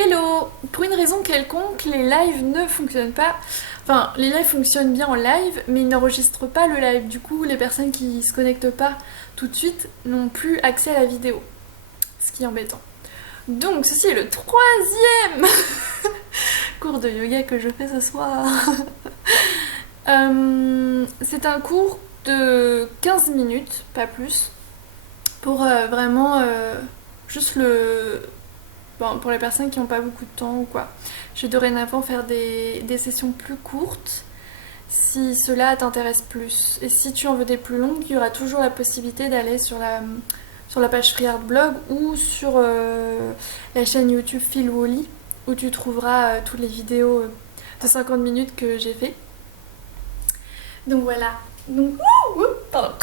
Hello! Pour une raison quelconque, les lives ne fonctionnent pas. Enfin, les lives fonctionnent bien en live, mais ils n'enregistrent pas le live. Du coup, les personnes qui se connectent pas tout de suite n'ont plus accès à la vidéo. Ce qui est embêtant. Donc, ceci est le troisième cours de yoga que je fais ce soir. C'est un cours de 15 minutes, pas plus, pour vraiment juste le bon, pour les personnes qui n'ont pas beaucoup de temps ou quoi. Je vais dorénavant faire des sessions plus courtes si cela t'intéresse plus. Et si tu en veux des plus longues, il y aura toujours la possibilité d'aller sur la page FreeArtBlog ou sur la chaîne YouTube Phil Wally où tu trouveras toutes les vidéos de 50 minutes que j'ai fait. Donc voilà. Donc, pardon.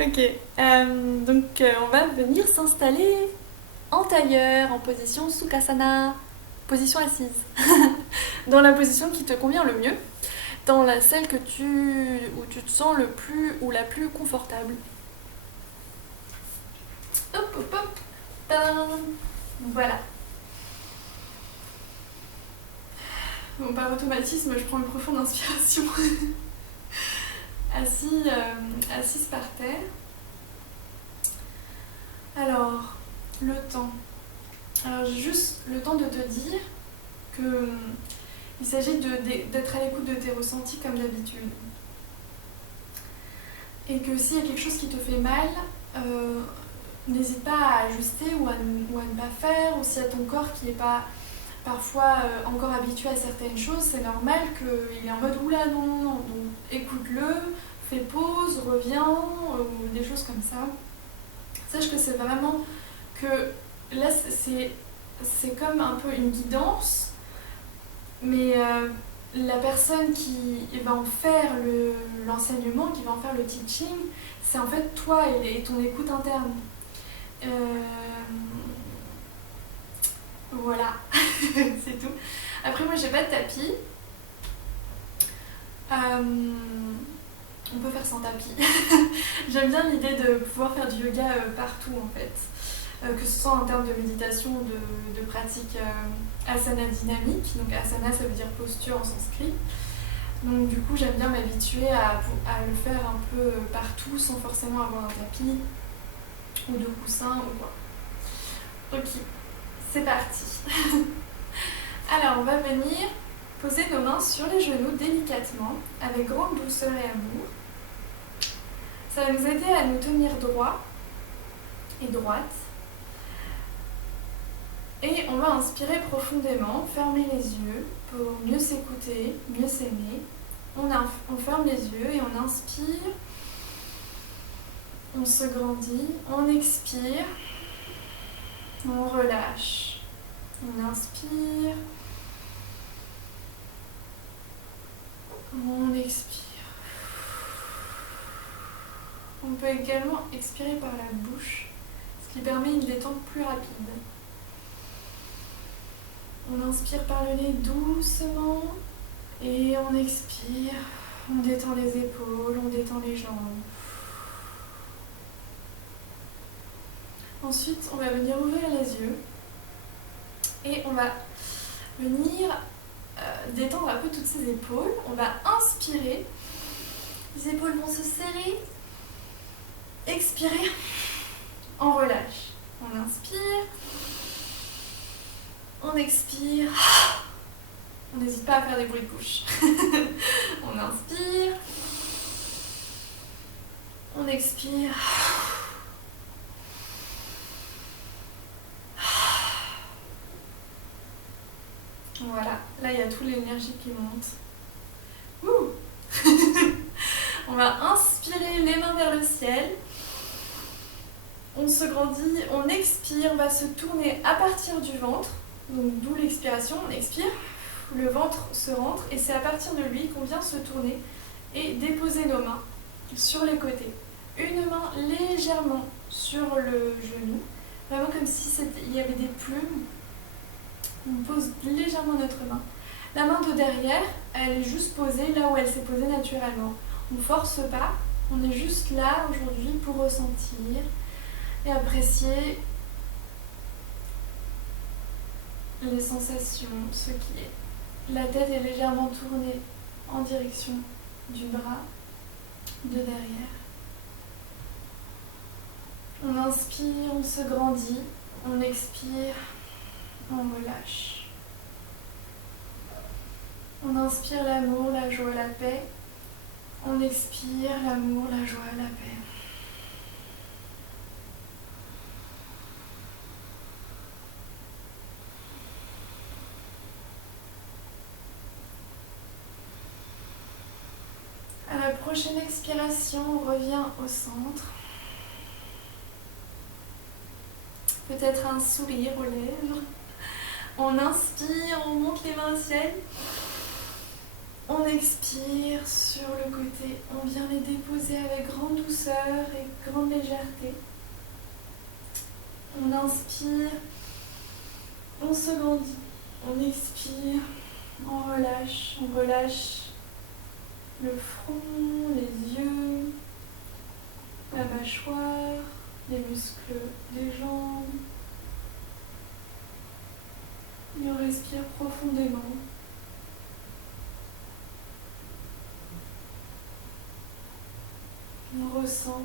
Ok. On va venir s'installer en tailleur, en position Sukhasana, position assise. Dans la position qui te convient le mieux, dans celle où tu te sens le plus ou la plus confortable. Hop, hop, hop. Tadam. Voilà. Bon, par automatisme, je prends une profonde inspiration. Assise par terre. Alors, le temps. Alors, j'ai juste le temps de te dire que il s'agit d'être à l'écoute de tes ressentis comme d'habitude. Et que s'il y a quelque chose qui te fait mal, n'hésite pas à ajuster ou à ne pas faire, ou s'il y a ton corps qui n'est pas parfois encore habitué à certaines choses, c'est normal qu'il est en mode oula non, non, non, donc écoute-le, fais pause, reviens, ou des choses comme ça. Sache que c'est vraiment que là c'est comme un peu une guidance, mais la personne qui va en faire l'enseignement, qui va en faire le teaching, c'est en fait toi et ton écoute interne. Voilà, c'est tout. Après moi j'ai pas de tapis. On peut faire sans tapis. J'aime bien l'idée de pouvoir faire du yoga partout en fait. Que ce soit en termes de méditation, de pratique asana dynamique. Donc asana ça veut dire posture en sanskrit. Donc du coup j'aime bien m'habituer à le faire un peu partout sans forcément avoir un tapis ou de coussin ou quoi. Ok, c'est parti. Alors on va venir poser nos mains sur les genoux délicatement, avec grande douceur et amour. Ça va nous aider à nous tenir droit et droite. Et on va inspirer profondément, fermer les yeux pour mieux s'écouter, mieux s'aimer. On ferme les yeux et on inspire. On se grandit, on expire, on relâche. On inspire. On expire. On peut également expirer par la bouche, ce qui permet une détente plus rapide. On inspire par le nez doucement et on expire. On détend les épaules, on détend les jambes. Ensuite, on va venir ouvrir les yeux et on va venir détendre un peu toutes ces épaules. On va inspirer. Les épaules vont se serrer. Expirer. On relâche. On inspire. On expire. On n'hésite pas à faire des bruits de bouche. On inspire. On expire. Voilà, là il y a toute l'énergie qui monte. Ouh. On va inspirer les mains vers le ciel. On se grandit, on expire, on va se tourner à partir du ventre. Donc d'où l'expiration, on expire, le ventre se rentre et c'est à partir de lui qu'on vient se tourner et déposer nos mains sur les côtés. Une main légèrement sur le genou, vraiment comme si il y avait des plumes. On pose légèrement notre main. La main de derrière, elle est juste posée là où elle s'est posée naturellement. On ne force pas, on est juste là aujourd'hui pour ressentir et apprécier les sensations, ce qui est. La tête est légèrement tournée en direction du bras de derrière. On inspire, on se grandit. On expire, on relâche. On inspire l'amour, la joie, la paix. On expire l'amour, la joie, la paix. À la prochaine expiration, on revient au centre. Peut-être un sourire aux lèvres. On inspire, on monte les mains au ciel. On expire sur le côté. On vient les déposer avec grande douceur et grande légèreté. On inspire, on se grandit. On expire, on relâche le front, les yeux, la mâchoire, les muscles des jambes. Et on respire profondément. On ressent.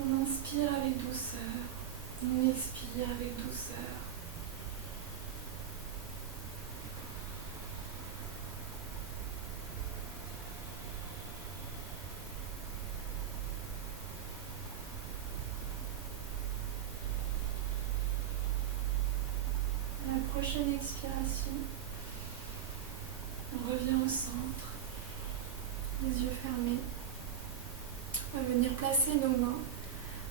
On inspire avec douceur. On expire avec douceur. À la prochaine expiration, on revient au centre, les yeux fermés. On va venir placer nos mains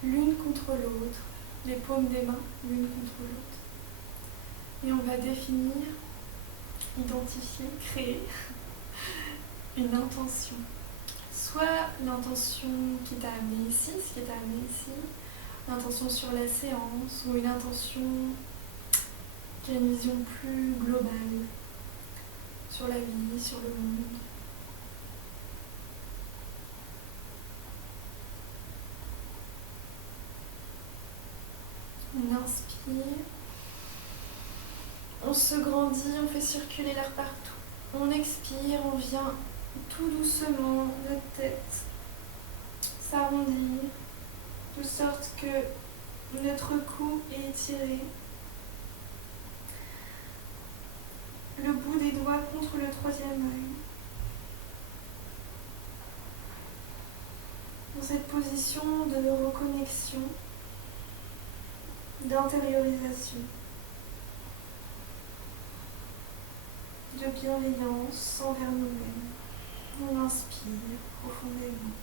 l'une contre l'autre, les paumes des mains l'une contre l'autre. Et on va définir, identifier, créer une intention. Soit l'intention qui t'a amené ici, ce qui t'a amené ici, l'intention sur la séance, ou une intention qui a une vision plus globale sur la vie, sur le monde. On inspire, on se grandit, on fait circuler l'air partout. On expire, on vient tout doucement, notre tête s'arrondir, de sorte que notre cou est étiré. Le bout des doigts contre le troisième œil. Dans cette position de reconnexion, d'intériorisation, de bienveillance envers nous-mêmes. On inspire profondément.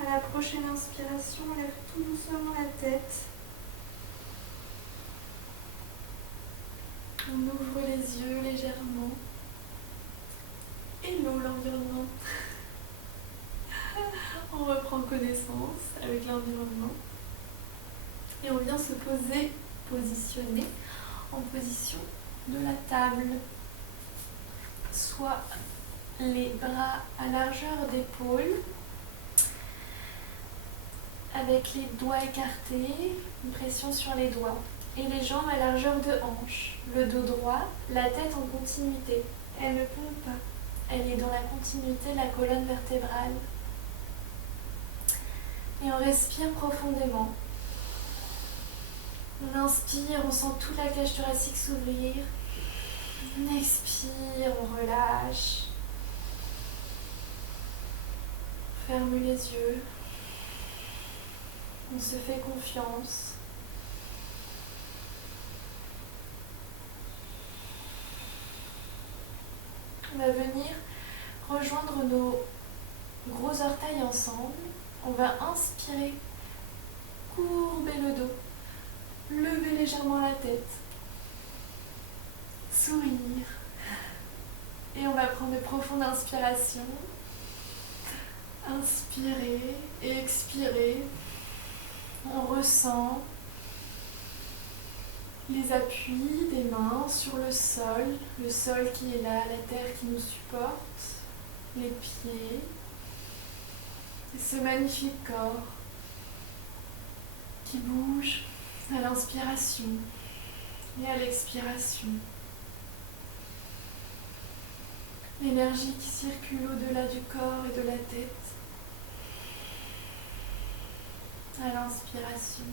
À la prochaine inspiration, on lève tout doucement la tête. On ouvre les yeux légèrement. Hello l'environnement. On reprend connaissance avec l'environnement. Et on vient se positionner en position de la table. Soit les bras à largeur d'épaule, avec les doigts écartés, une pression sur les doigts. Et les jambes à largeur de hanche. Le dos droit, la tête en continuité. Elle ne tombe pas. Elle est dans la continuité de la colonne vertébrale. Et on respire profondément. On inspire, on sent toute la cage thoracique s'ouvrir. On expire, on relâche. On ferme les yeux. On se fait confiance. On va venir rejoindre nos gros orteils ensemble On va inspirer, courber le dos, lever légèrement la tête, sourire. Et on va prendre de profondes inspirations. Inspirer et expirer. On ressent les appuis des mains sur le sol qui est là, la terre qui nous supporte, les pieds, et ce magnifique corps qui bouge à l'inspiration et à l'expiration. L'énergie qui circule au-delà du corps et de la tête à l'inspiration.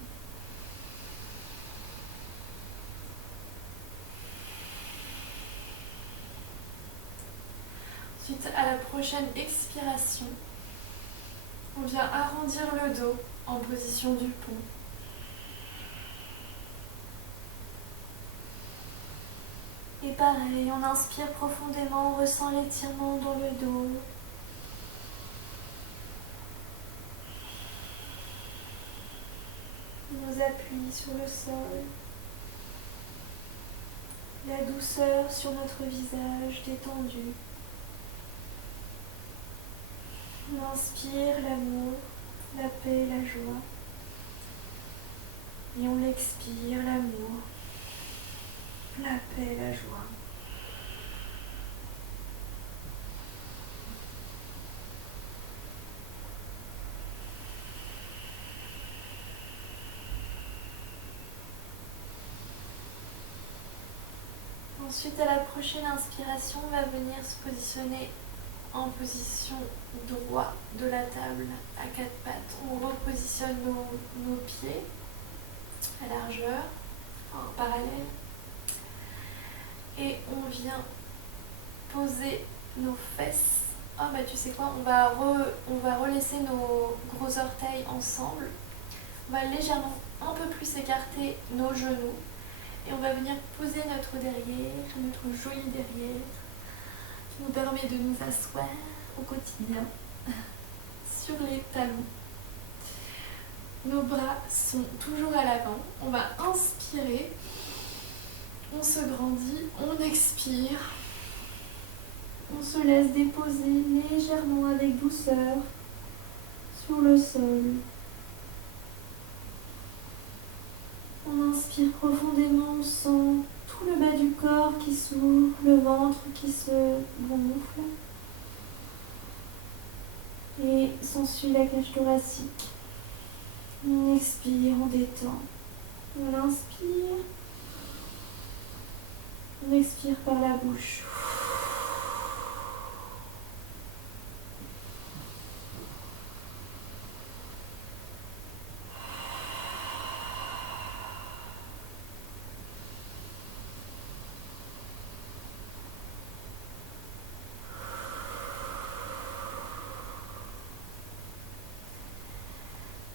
Ensuite, à la prochaine expiration, on vient arrondir le dos en position du pont. Et pareil, on inspire profondément, on ressent l'étirement dans le dos. Nos appuis sur le sol. La douceur sur notre visage détendu. On inspire l'amour, la paix, la joie. Et on expire l'amour, la paix, la joie. Ensuite, à la prochaine inspiration, on va venir se positionner en position droite de la table à quatre pattes. On repositionne nos pieds à largeur, en parallèle. Et on vient poser nos fesses. Oh bah tu sais quoi, on va relaisser nos gros orteils ensemble. On va légèrement un peu plus écarter nos genoux. Et on va venir poser notre derrière, notre joli derrière, qui nous permet de nous asseoir au quotidien sur les talons. Nos bras sont toujours à l'avant. On va inspirer, on se grandit, on expire. On se laisse déposer légèrement avec douceur sur le sol. On inspire profondément, on sent tout le bas du corps qui s'ouvre, le ventre qui se gonfle. Et s'ensuit la cage thoracique. On expire, on détend. On inspire. On expire par la bouche.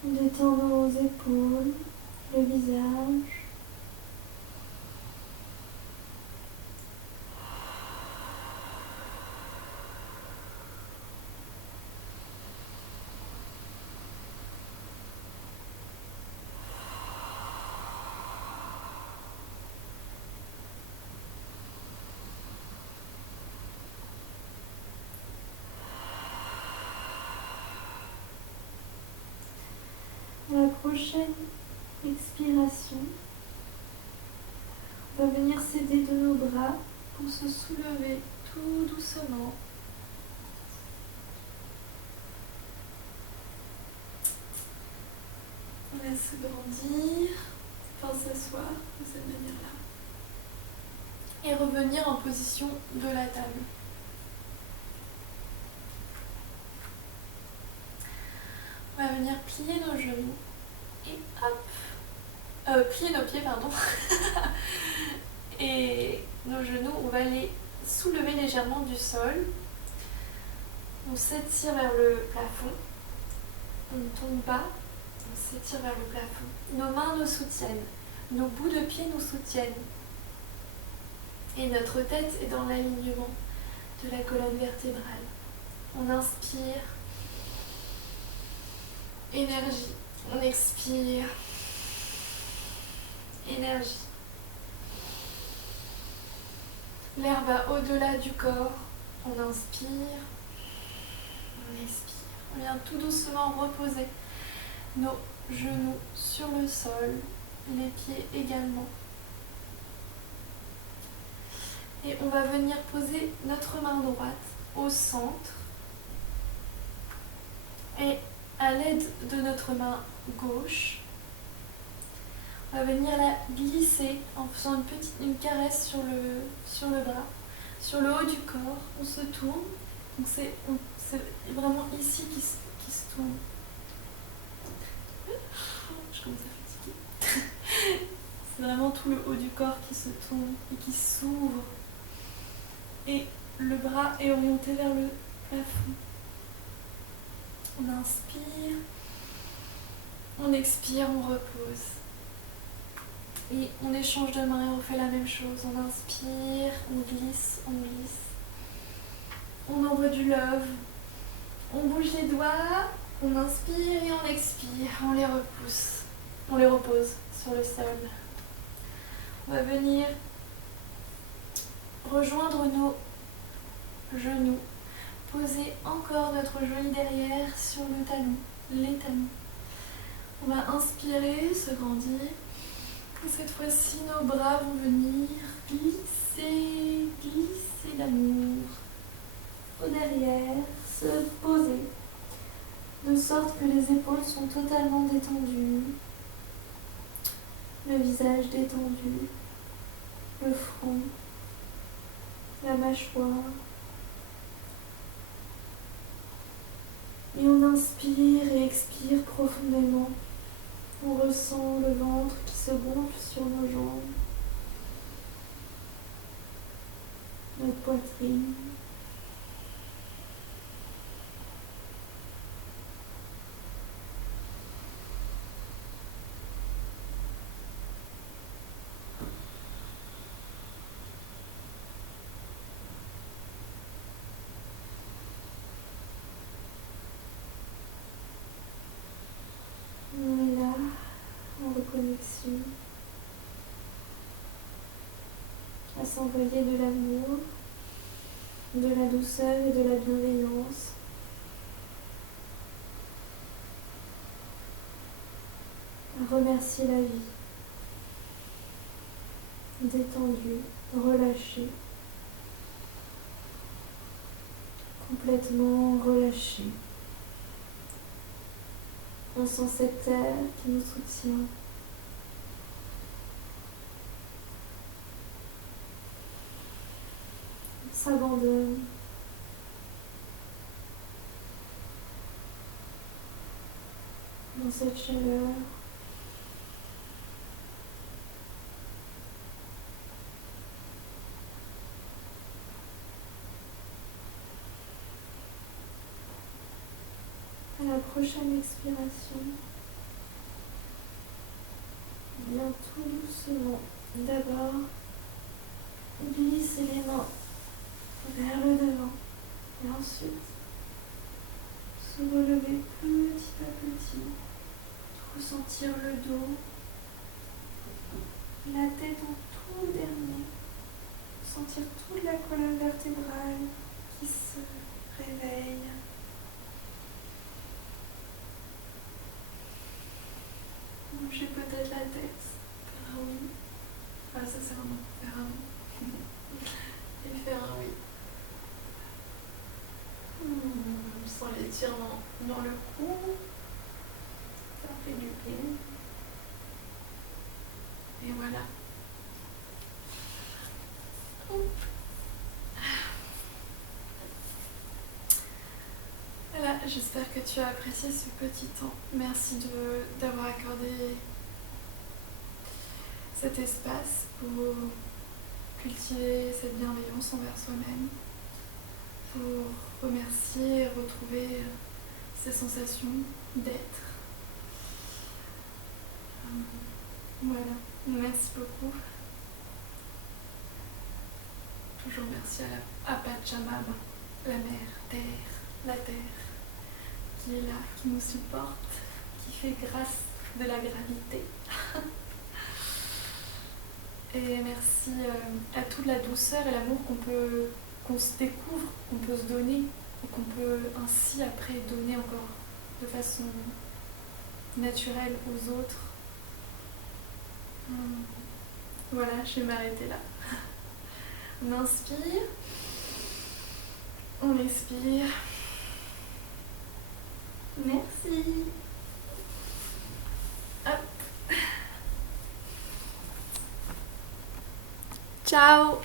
On détend nos épaules, le visage. La prochaine expiration, on va venir s'aider de nos bras pour se soulever tout doucement. On laisse se grandir, enfin s'asseoir de cette manière-là. Et revenir en position de la table. On va venir plier nos genoux et hop, plier nos pieds, pardon. Et nos genoux, on va les soulever légèrement du sol. On s'étire vers le plafond. On ne tombe pas, on s'étire vers le plafond. Nos mains nous soutiennent, nos bouts de pied nous soutiennent. Et notre tête est dans l'alignement de la colonne vertébrale. On inspire. Énergie. On expire. Énergie. L'air va au-delà du corps. On inspire. On expire. On vient tout doucement reposer nos genoux sur le sol, les pieds également. Et on va venir poser notre main droite au centre. Et à l'aide de notre main gauche, on va venir la glisser en faisant une caresse sur le bras, sur le haut du corps. On se tourne. Donc c'est vraiment ici qui se tourne. Je commence à fatiguer. C'est vraiment tout le haut du corps qui se tourne et qui s'ouvre. Et le bras est orienté vers le plafond. On inspire. On expire, on repose. Et on échange de mains et on fait la même chose. On inspire, on glisse, on glisse. On envoie du love. On bouge les doigts. On inspire et on expire. On les repousse. On les repose sur le sol. On va venir rejoindre nos genoux. Poser encore notre genou derrière sur le talon, les talons. On va inspirer, se grandir. Et cette fois-ci, nos bras vont venir glisser, glisser l'amour au derrière, se poser, de sorte que les épaules sont totalement détendues, le visage détendu, le front, la mâchoire. Et on inspire et expire profondément. On ressent le ventre qui se gonfle sur nos jambes, notre poitrine. On est là, en reconnexion, à s'envoyer de l'amour, de la douceur et de la bienveillance. À remercier la vie, détendue, relâchée, complètement relâchée. On sent cette terre qui nous soutient. On s'abandonne. Dans cette chaleur. À la prochaine expiration, bien tout doucement. D'abord, glisser les mains vers le devant et ensuite se relever petit à petit, ressentir le dos, la tête en tout dernier, sentir toute la colonne vertébrale qui se réveille. Bouger peut-être la tête, faire un oui. Ah, ça c'est un non, faire un non. Et faire un oui. Je sens l'étirement dans le cou. Ça fait du bien. Et voilà. Voilà, j'espère que tu as apprécié ce petit temps. Merci d'avoir accordé cet espace pour cultiver cette bienveillance envers soi-même, pour remercier et retrouver ces sensations d'être. Voilà, merci beaucoup. Toujours merci à Pachamama, la mère, terre, la terre, qui est là, qui nous supporte qui fait grâce de la gravité. Et merci à toute la douceur et l'amour qu'on se découvre, qu'on peut se donner et qu'on peut ainsi après donner encore de façon naturelle aux autres. Voilà, je vais m'arrêter là. On inspire, on expire. Merci. Hop. Ciao.